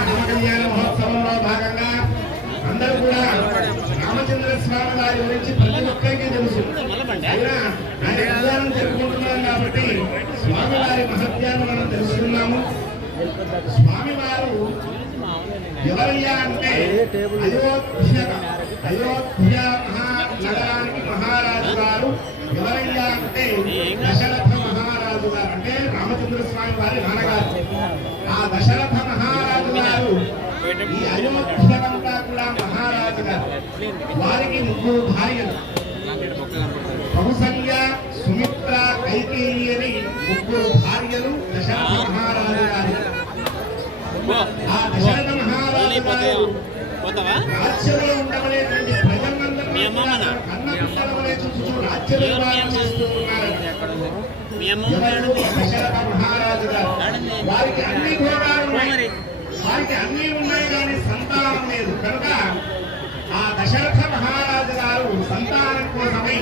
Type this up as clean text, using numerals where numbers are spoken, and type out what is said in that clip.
మహోత్సవంలో భాగంగా అందరూ కూడా రామచంద్ర స్వామి వారి గురించి ప్రతి ఒక్కరికి తెలుసు. అయినా ఆయన కళ్యాణం జరుపుకుంటున్నాం కాబట్టి స్వామివారి మహత్యాన్ని మనం తెలుసుకున్నాము. స్వామివారు ఎవరయ్యా అంటే అయోధ్య మహానగరానికి మహారాజు గారు. ఎవరయ్యా అంటే దశరథ మహారాజు గారు, అంటే రామచంద్ర స్వామి వారి నాన్నగారు. ఆ దశరథ మహారాజు గారు ఈ అయోధ్యకంతా కూడా మహారాజు గారు. వారికి ముగ్గురు భార్యలు, కౌసల్య, సుమిత్ర, కైకేయి అని ముగ్గురు భార్యలు దశరథ మహారాజు గారు. ఆ దశరథ మహారాజు గారు రాజ్యంలో ఉండవలేటువంటి ప్రజలందరినీ కన్న పిల్లల వలె చూస్తూ రాజ్య నిర్వహణ చేస్తూ ఉన్నారు దశరథ మహారాజు గారు. వారికి అన్ని భోగాలు ఉన్నాయి, వారికి అన్ని ఉన్నాయి కానీ సంతానం లేదు. కనుక ఆ దశరథ మహారాజు గారు సంతానం కోసమై